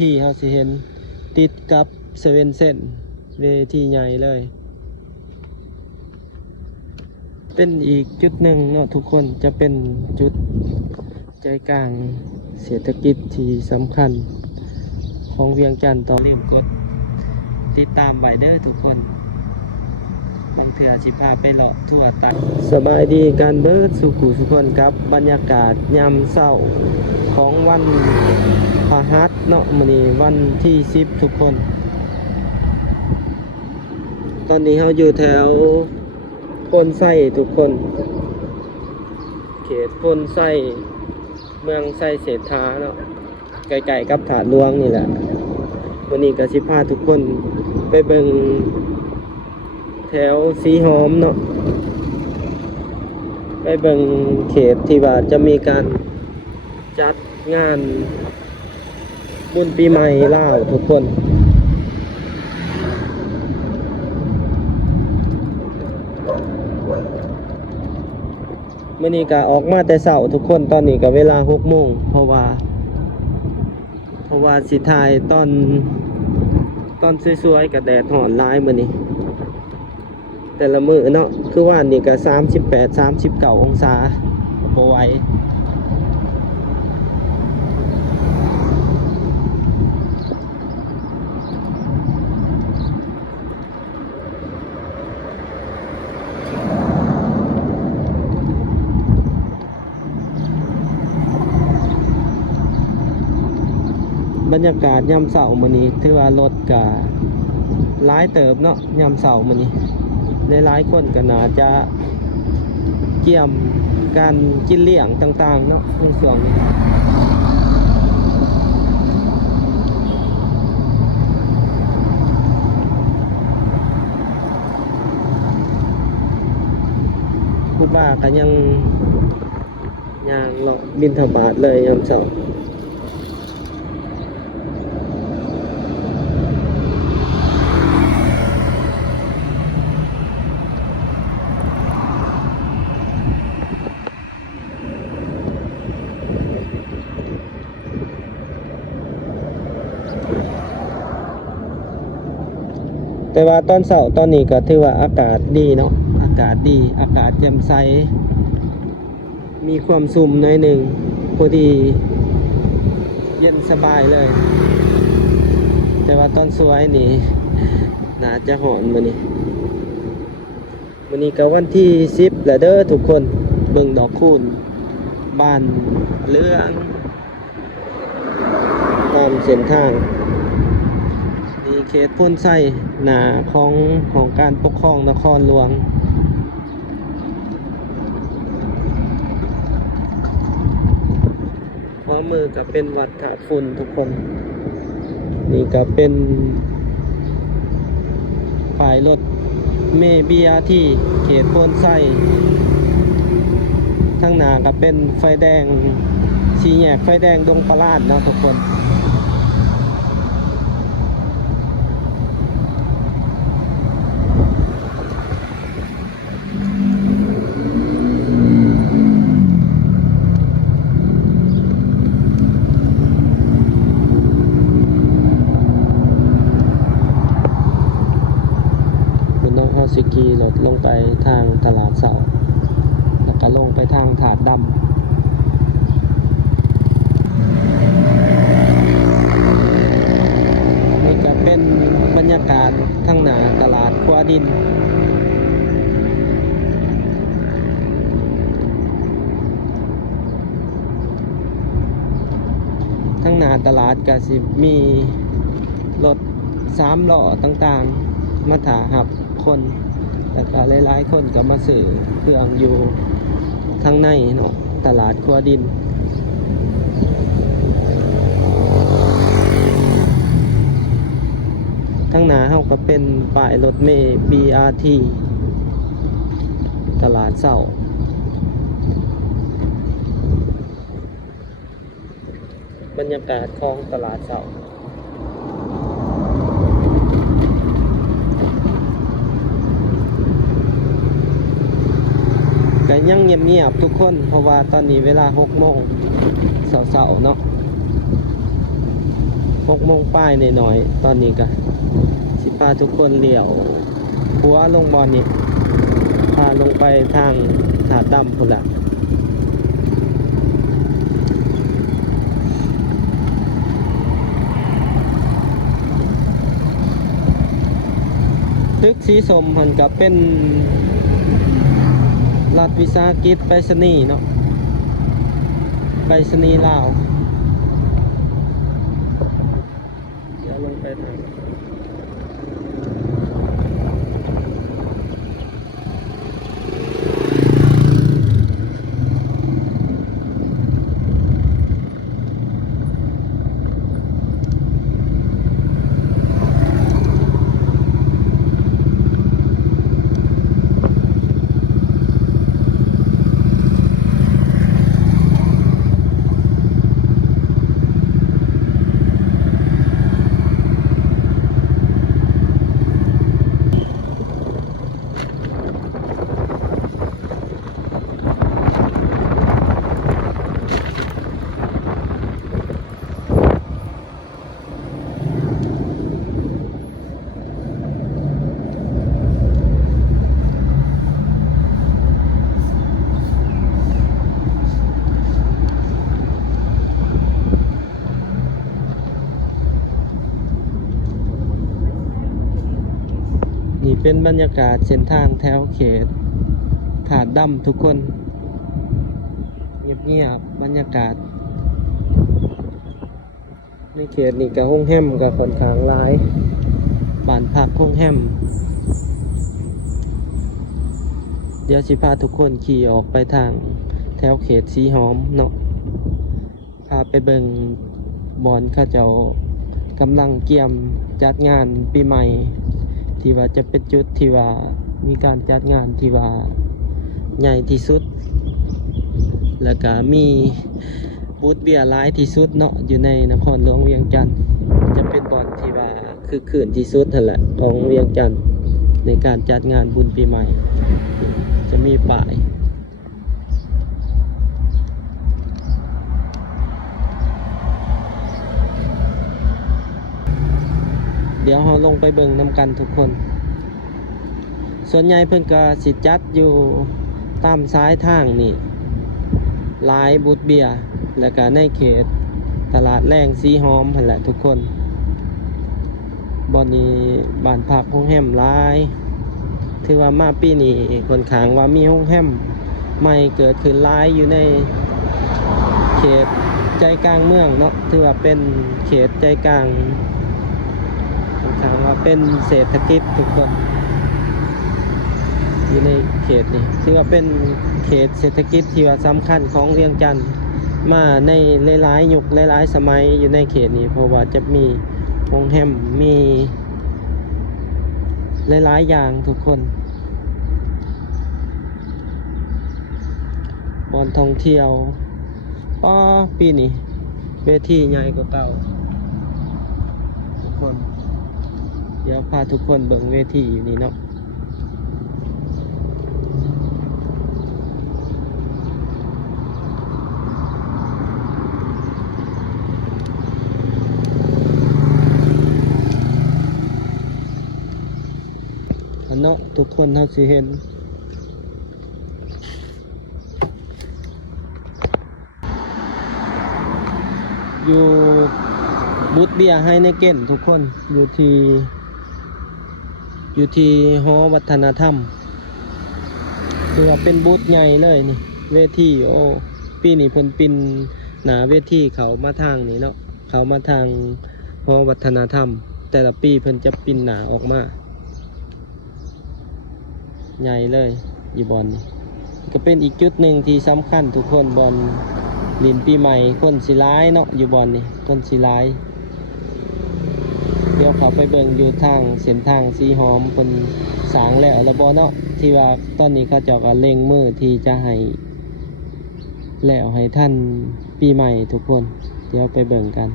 ที่เฮาสิเห็นติดกับเซเว่นเส้นเวทีใหญ่เลยเป็นอีกจุดหนึ่งเนาะทุกคนจะเป็นจุดใจกลางเศรษฐกิจที่สำคัญของเวียงจันทน์ต่อเริ่มกดติดตามไว้เด้อทุกคนบางเถื่อสิพาไปเลาะทั่วตัดสบายดีการเบิดสุขุสุคนครับบรรยากาศยามเช้าของวันพฤหัสเนาะมื้อนี้วันที่10ทุกคนตอนนี้เราอยู่แถวโพนไส้ทุกคนเขตโพนไส้เมืองไส้เศรษฐาเนาะใกล้ๆกับถาดหลวงนี่แหละวันนี้ก็สิพาทุกคนไปเบิ่งแถวสีหอมเนาะไปเบิ่งเขตที่ว่าจะมีการจัดงานบุญปีใหม่ลาวทุกคนมื้อนี้ก็ออกมาแต่เช้าทุกคนตอนนี้ก็เวลา 6 โมงเพราะว่าสิถ่ายตอนสวยๆกับแดดร้อนหลายมื้อนี้แต่ละมื้อเนาะคือว่านี่ก็38-39องศาบ่ไหวบรรยากาศยามเช้ามื้อนี้ถือว่ารถก็หลายเติบเนาะยามเช้ามื้อนี้หลายๆคนก็น่าจะเกี่ยมการกินเลี้ยงต่างๆเนาะในช่วงนี้ครูบาก็ยังย่างเลาะบิณฑบาตเลยยามเช้าแต่ว่าตอนเช้าตอนนี้ก็ถือว่าอากาศดีเนาะอากาศดีอากาศแจ่มใสมีความสุ่มหน่อยหนึ่งพอดีเย็นสบายเลยแต่ว่าตอนสวยนี่น่าจะหอนมื้อนี้ก็วันที่10แล้วเด้อทุกคนเบิ่งดอกคูณบ้านเรืองตามเส้นทางนี่เขตพ้นไส้หนาของการปกครองนครหลวงขวามือก็เป็นวัดถาดฝุ่นทุกคนนี่ก็เป็นป้ายรถเมล์ BRT เขตพ้นไส้ทั้งหน้าก็เป็นไฟแดงสีแยกไฟแดงดงประหลาดเนาะทุกคนสกีรถลงไปทางตลาดเสาแล้วก็ลงไปทางถาดดำนี่ก็เป็นบรรยากาศทางหน้าตลาดครัวดินทางหน้าตลาดก็สิมีรถ3 ล้อต่างๆมาถ่าหับคนแล้วก็หลายๆคนก็มาซื้อเครื่องอยู่ทางในเนาะตลาดครัวดินทางหน้าเฮาก็เป็นป้ายรถเมล์ BRT ตลาดเช้าบรรยากาศของตลาดเช้าก็ยังเงียบๆทุกคนเพราะว่าตอนนี้เวลา 6 โมงเช้าๆเนาะ 6 โมงป้ายหน่อยๆตอนนี้ก็สิพาทุกคนเลี้ยวหัวลงบอลนี่พาลงไปทางหาดดำพุ่นละตึกสีส้มหันกับเป็นรัฐวิสาหกิจไปรษณีย์เนาะไปรษณีย์ลาวเดี๋ยวลงไปทางนี่เป็นบรรยากาศเส้นทางแถวเขตหาดดำทุกคนเงียบๆบรรยากาศในเขตนี่กับห้องแฮมกับค่อนข้างหลายบ้านพักห้องแฮมเดี๋ยวสิพาทุกคนขี่ออกไปทางแถวเขตสีหอมเนาะพาไปเบิ่งบอนเขาเจ้ากำลังเกี่ยมจัดงานปีใหม่ที่ว่าจะเป็นจุดที่ว่ามีการจัดงานที่ว่าใหญ่ที่สุดแล้วก็มีบูธเบียร์หลายที่สุดเนาะอยู่ในนครหลวงเวียงจันทร์จะเป็นบอนที่ว่าคือคืนที่สุดนั่นแหละของเวียงจันทร์ในการจัดงานบุญปีใหม่จะมีป้ายเดี๋ยวเราลงไปเบิ่งนำกันทุกคนส่วนใหญ่เพิ่นก็สิจัดอยู่ตามซ้ายทางนี่หลายบูธเบียร์แล้วก็ในเขตตลาดแรงสีหอมนั่นแหละทุกคนบ่อนนี้บ้านพักโรงแรมหลายถือว่ามาปีนี้ค่อนข้างว่ามีโรงแรมใหม่เกิดขึ้นหลายอยู่ในเขตใจกลางเมืองเนาะถือว่าเป็นเขตใจกลางค่อนข้างว่าเป็นเศรษฐกิจทุกคนอยู่ในเขตนี้ถือว่าเป็นเขตเศรษฐกิจที่ว่าสำคัญของเวียงจันทร์มาในหลายๆยุคหลายๆสมัยอยู่ในเขตนี้เพราะว่าจะมีโรงแรมมีหลายๆอย่างทุกคนบอนท่องเที่ยวปีนี้เวทีใหญ่กว่าเก่าทุกคนเดี๋ยวพาทุกคนเบิ่งเวทีอยู่นี่เนาะอันเนาะทุกคนเขาสิเห็นอยู่บูธเบียร์ไฮเนเก้นทุกคนอยู่ที่หอวัฒนธรรมคือว่าเป็นบูธใหญ่เลยนี่เวทีปีนี้เพิ่นปินหนาเวทีเขามาทางนี้เนาะเขามาทางหอวัฒนธรรมแต่ละปีเพิ่นจะปินหนาออกมาใหญ่เลยอยู่บอลนี่ก็เป็นอีกจุดหนึ่งที่สำคัญทุกคนบอลลินปีใหม่คนสิร้ายเนาะอยู่บอลนี่คนสิร้ายเดี๋ยวเขาไปเบิ่งอยู่ทางเส้นทางสีหอมคนสางแล้วบอเนาะที่ว่าตอนนี้เขาเจ้าก็เล็งมือที่จะให้แล้วให้ท่านปีใหม่ทุกคนเดี๋ยวไปเบิ่งกัน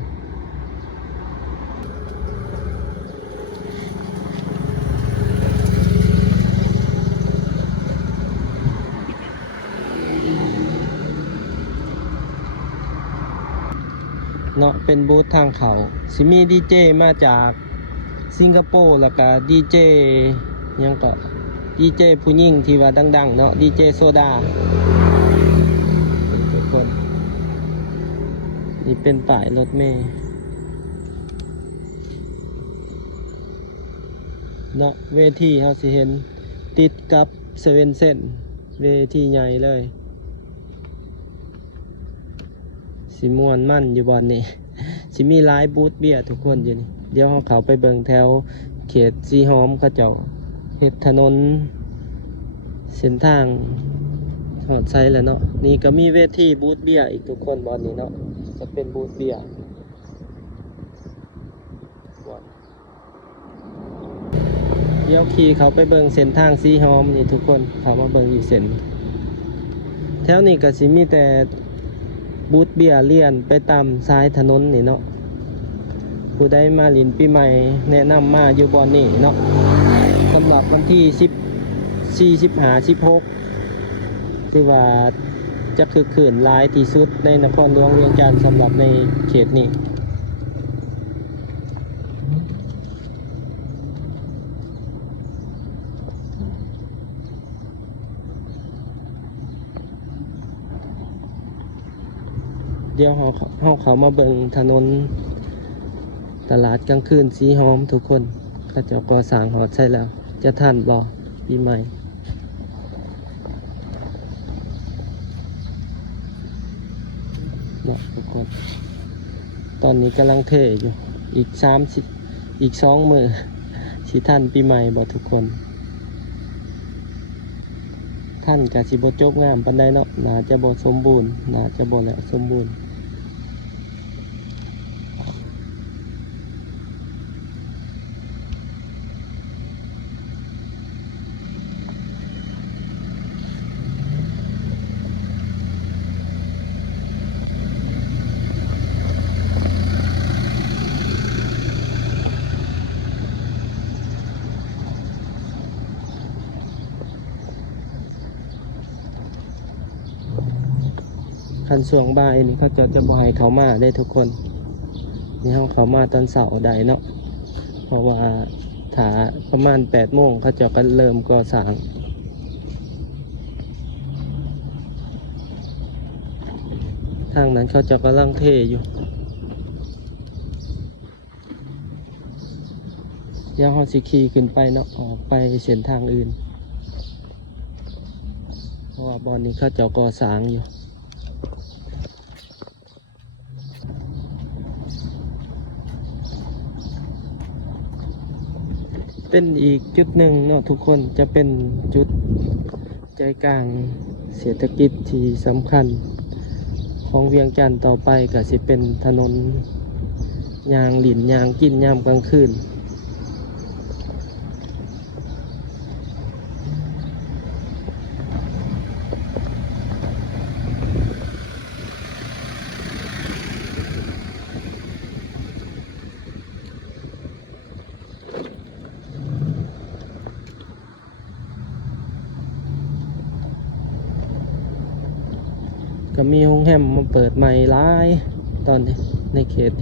เนาะเป็นบูธทางเขาสิมีดีเจมาจากสิงคโปร์แล้วก็ดีเจยังก็ดีเจผู้หญิงที่ว่าดังๆเนาะดีเจโซดาทุกคนนี่เป็นป้ายรถเมล์เนาะเวทีเฮาสิเห็นติดกับเซเว่นเส้นเวทีใหญ่เลยสิม่วนมั่นอยู่บอนนี้ สิมีหลายบูธเบียร์ทุกคนอยู่นี่เดี๋ยวเขาไปเบิ่งแถวเขตสีหอมเขาเจ้าเฮ็ดถนนเส้นทางหอดไซแหล้วเนาะนี่ก็มีเวทีบูธเบียร์อีกทุกคนบอนนี้เนาะจะเป็นบูธเบียร์เดี๋ยวขี่เขาไปเบิ่งเส้นทางสีหอมนี่ทุกคนเขามาเบิ่งอีกเส้นแถวนี้ก็สิมีแต่บูธเบียร์เลียนไปตามซ้ายถนนนี่เนาะผู้ใดมาลินปีใหม่แนะนำมาอยู่บอนนี่เนาะสำหรับวันที่14 15 16ที่ว่าจะคือขื่นหลายที่สุดในนครหลวงเวียงจันทร์สำหรับในเขตนี้เดี๋ยวเขามาเบิ่งถนนตลาดกลางคืนสีหอมทุกคนเขาจะก่อสร้างหอดใช่แล้วจะทันบ่ปีใหม่เนาะทุกคนตอนนี้กำลังเทอยู่อีก2 มื้อสิทันปีใหม่บ่ทุกคนท่านกะสิบ่จบงามปานใดเนาะน่าจะบ่สมบูรณ์น่าจะบ่แล้วสมบูรณ์คันช่วงบ่ายนี่เขาจะบ่ให้เขามาได้ทุกคนนี่เขามาตอนเสาร์ได้เนาะเพราะว่าถ้าประมาณ8 โมงเขาจะก็เริ่มก่อสร้างทางนั้นเขาจะกำลังเทอยู่เดี๋ยวเขาสิขี่ขึ้นไปเนาะออกไปเส้นทางอื่นเพราะว่าบอนนี้เขาจะก่อสร้างอยู่เป็นอีกจุดหนึ่งเนาะทุกคนจะเป็นจุดใจกลางเศรษฐกิจที่สำคัญของเวียงจันทร์ต่อไปก็สิเป็นถนนยางหลินยางกินยามกลางคืนก็มีโรงแรมมาเปิดใหม่หลายตอนนี้ในเขต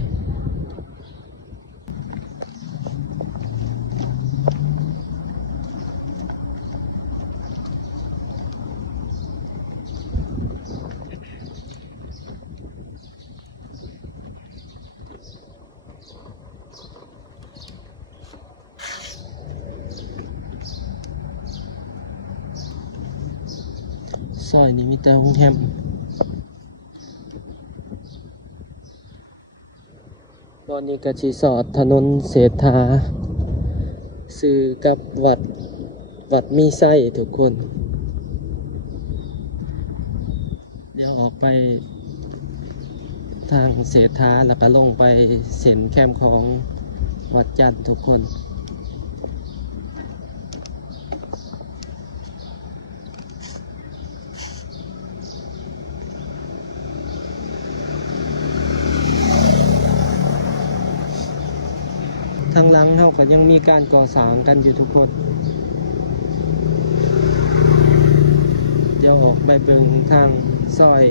ซอยนี้มีแต่โรงแรมตอนนี้ก็ชีสอดถนนเศรษฐาสื่อกับวัดมีไส้ทุกคนเดี๋ยวออกไปทางเศรษฐาแล้วก็ลงไปเส้นแคมป์ของวัดจันทร์ทุกคนทางหลังเขาก็ยังมีการก่อสร้างกันอยู่ทุกคนเดี๋ยวออกไปเบิ่งทางซอย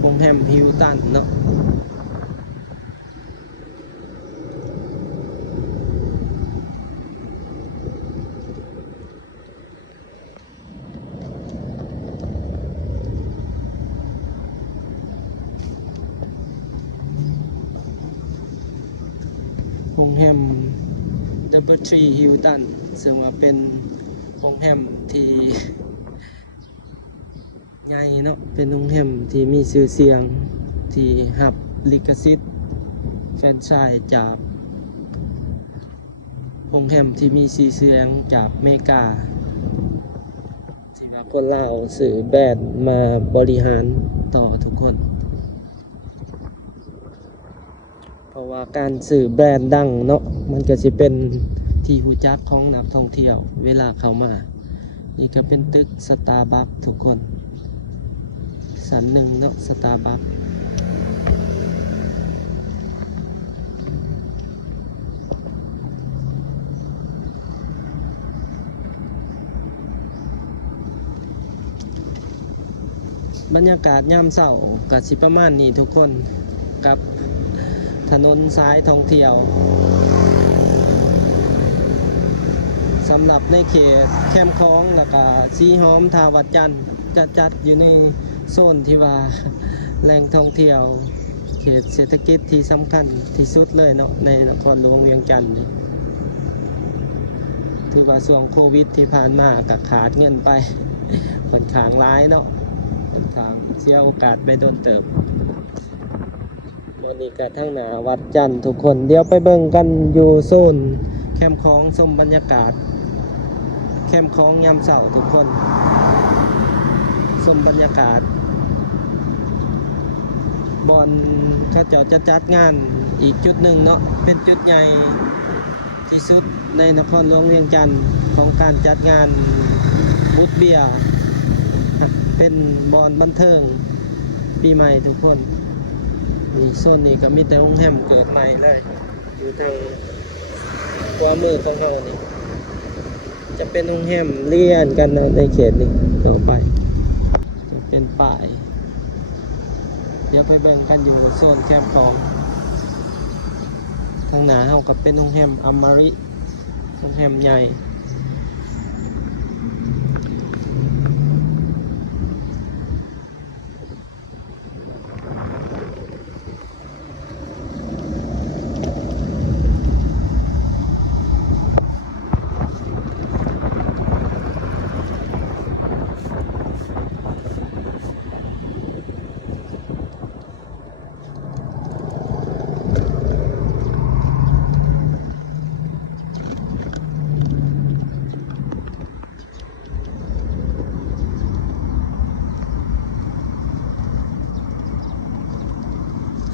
โรงแรมฮิลตันเนาะ โรงแรม Double Tree Hilton ซึ่งว่าเป็นโรงแรมที่ ใหญ่เนาะเป็นโรงแรมที่มีชื่อเสียงที่รับลิขสิทธิ์แฟรนไชส์จากโรงแรมที่มีชื่อเสียงจากอเมริกาที่ว่าคนลาวซื้อแบรนด์มาบริหารต่อทุกคน เพราะว่าการซื้อแบรนด์ดังเนาะมันก็สิเป็นที่รู้จักของนักท่องเที่ยวเวลาเข้ามานี่ก็เป็นตึกสตาร์บัคทุกคนสันหนึ่งเนาะสตาร์บัคบรรยากาศยามเช้าก็สิประมาณนี้ทุกคนกับถนนสายท่องเที่ยวสำหรับในเขตแคมป์คลองแล้วก็สีหอมทาวัดจันทร์จะจัดอยู่ในโซนที่ว่าแหล่งท่องเที่ยวเขตเศรษฐกิจที่สำคัญที่สุดเลยเนาะในนครหลวงเวียงจันทร์นี่ถือว่าช่วงโควิดที่ผ่านมาก็ขาดเงินไปค่อนข้างร้ายเนาะค่อนข้างเสียโอกาสไปโดนเติบวันนี้ก็ทั้งหนาวัดจันทร์ทุกคนเดี๋ยวไปเบิ่งกันอยู่โซนแคมป์คลองชมบรรยากาศแคมป์คลองยามเช้าทุกคนชมบรรยากาศบอนเขาเจ้าจะจัดงานอีกจุดหนึ่งเนาะเป็นจุดใหญ่ที่สุดในนครหลวงเวียงจันทร์ของการจัดงานบูธเบียร์เป็นบอนบันเทิงปีใหม่ทุกคนนี่โซนนี้ก็มีแต่โรงแรมเกิดใหม่เลยอยู่ทางขวามือของเรานี่จะเป็นโรงแรมเลี่ยนกันในเขตนี้ต่อไปจะเป็นป่ายเดี๋ยวไปแบ่งกันอยู่โซนแคมป์คลองทางหน้าเฮาก็เป็นโรงแรมอมริโรงแรมใหญ่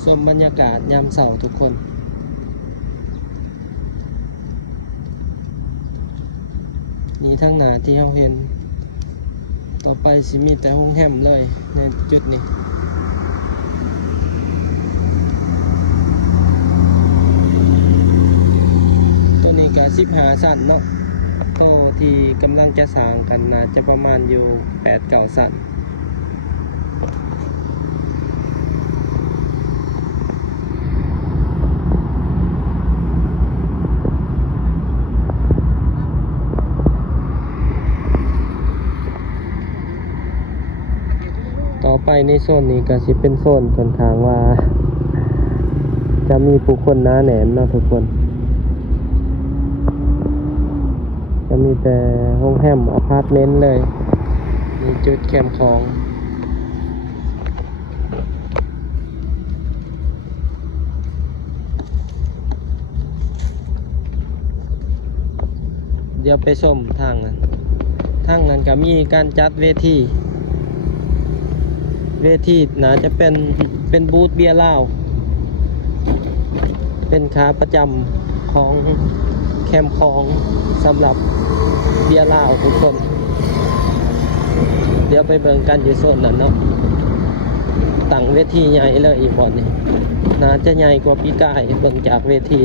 ชมบรรยากาศยามเช้าทุกคนนี่ทั้งหน้าที่เราเห็นต่อไปสิมีแต่โรงแรมเลยในจุดนี้ตัวนี้ก็15สั้นเนาะโตที่กำลังจะสร้างกันน่าจะประมาณอยู่8-9สั้นต่อไปในโซนนี้ก็สิเป็นโซนค่อนข้างว่าจะมีผู้คนหนาแน่นเนาะทุกคนจะมีแต่โรงแรมอพาร์ตเมนต์เลยมีจุดแคมป์คลองเดี๋ยวไปชมทางนั้นก็มีการจัดเวทีน่าจะเป็นบูธเบียร์เหล้าเป็นขาประจำของแคมป์คลองสำหรับเบียร์เหล้าทุกคนเดี๋ยวไปเบิ่งกันอยู่โซนนั้นเนาะตั้งเวทีใหญ่เลยอีกบ่อนนี่น่าจะใหญ่กว่าปีกายเบิ่งจากเวที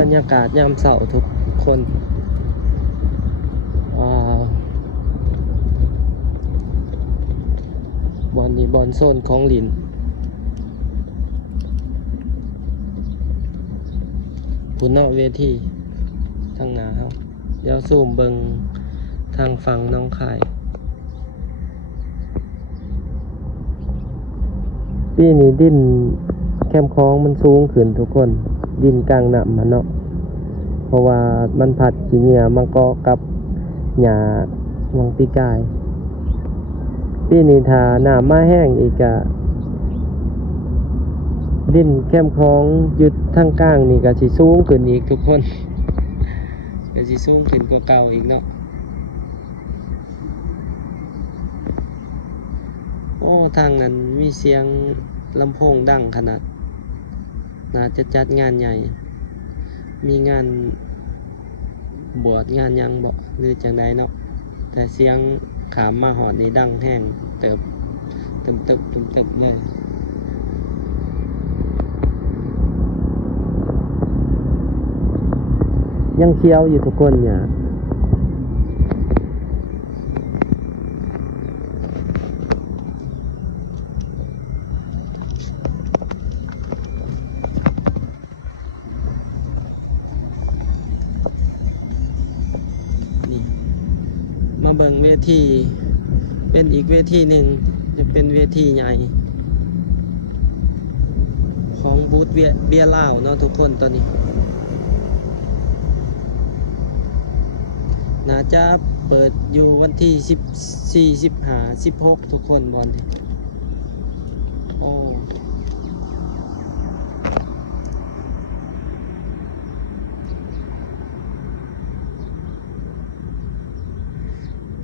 บรรยากาศยามเช้าทุกคนบอลนี้บอลโซนของหลิน พุ่นเนาะเวทีทางหน้าเฮาเดี๋ยวซูมเบิ่งทางฝั่งหน้องคายปีนี้ดินแคมคลองมันสูงขึ้นทุกคนดินกลางน้ำมันเนาะเพราะว่ามันผัดขี้เหงื่อมาเกาะกับหญ้าวังปีกายปีนี้ถ้าน้ำมาแห้งอีกอะดินแคมคลองยึดทางกลางนี่ก็สิสูงขึ้นอีกทุกคนก็สิสูงขึ้นกว่าเก่าอีกเนาะโอ้ทางนั้นมีเสียงลำโพงดังขนาดน่าจะจัดงานใหญ่มีงานบวชงานหยังบ่หรือจังใดเนาะแต่เสียงขามมาหอดนี่ดังแห้งเติบตึบเลยยังเคี้ยวอยู่ทุกคนเนี่ยนี่มาเบิ่งเวทีเป็นอีกเวทีหนึ่งจะเป็นเวทีใหญ่ของบูธเบียร์ลาวเนาะทุกคนตอนนี้น่าจะเปิดอยู่วันที่14 15 16ทุกคนบอลนี่โอ้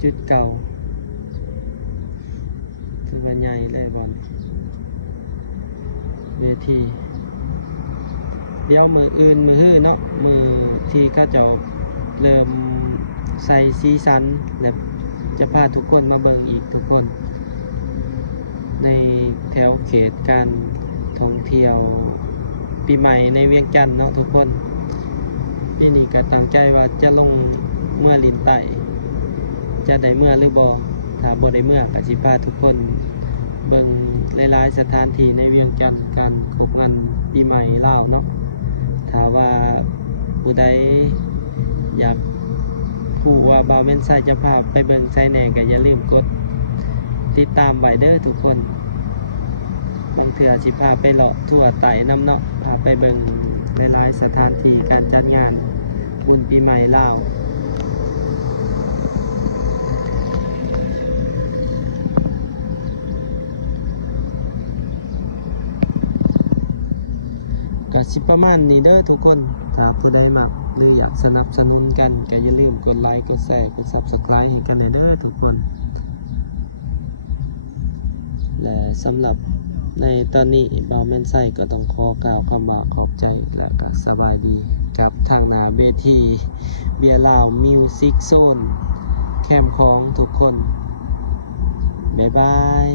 จุดเก่าถือว่าใหญ่เลยบอลเวทีเดี๋ยวมืออื่นมือฮื้อเนาะมือที่เข้าเจ้าเริ่มใส่สีสันและจะพาทุกคนมาเบิ่งอีกทุกคนในแถวเขตการท่องเที่ยวปีใหม่ในเวียงจันทน์เนาะทุกคนปีนี้ก็ตั้งใจว่าจะลงเมื่อลินไต่จะได้เมื่อหรือบ่ถ้าบ่ได้เมื่อก็สิพาทุกคนเบิ่งหลายๆสถานที่ในเวียงจันทน์การครบงานปีใหม่ลาวเนาะถ้าว่าผู้ใดอยากผู้ว่าบ่าวแม่นไซจะพาไปเบิ่งไซแหน่ก็อย่าลืมกดติดตามไว้เด้อทุกคนบางเทื่อสิพาไปเลาะทั่วไต่น้ำเนาะพาไปเบิ่งหลายๆสถานที่การจัดงานบุญปีใหม่ลาวก็สิประมาณนี้เด้อทุกคนถ้าผู้ใดมักหรืออยากสนับสนุนกันก็อย่าลืมกดไลค์กดแชร์กด Subscribe ให้กันเด้อทุกคนและสำหรับในตอนนี้บ่าวแม่นไส้ก็ต้องขอกล่าวคำว่าขอบใจและก็สบายดีกับทางหน้าเวทีเบียร์ลาวมิวสิกโซนแคมป์ของทุกคนบ๊ายบาย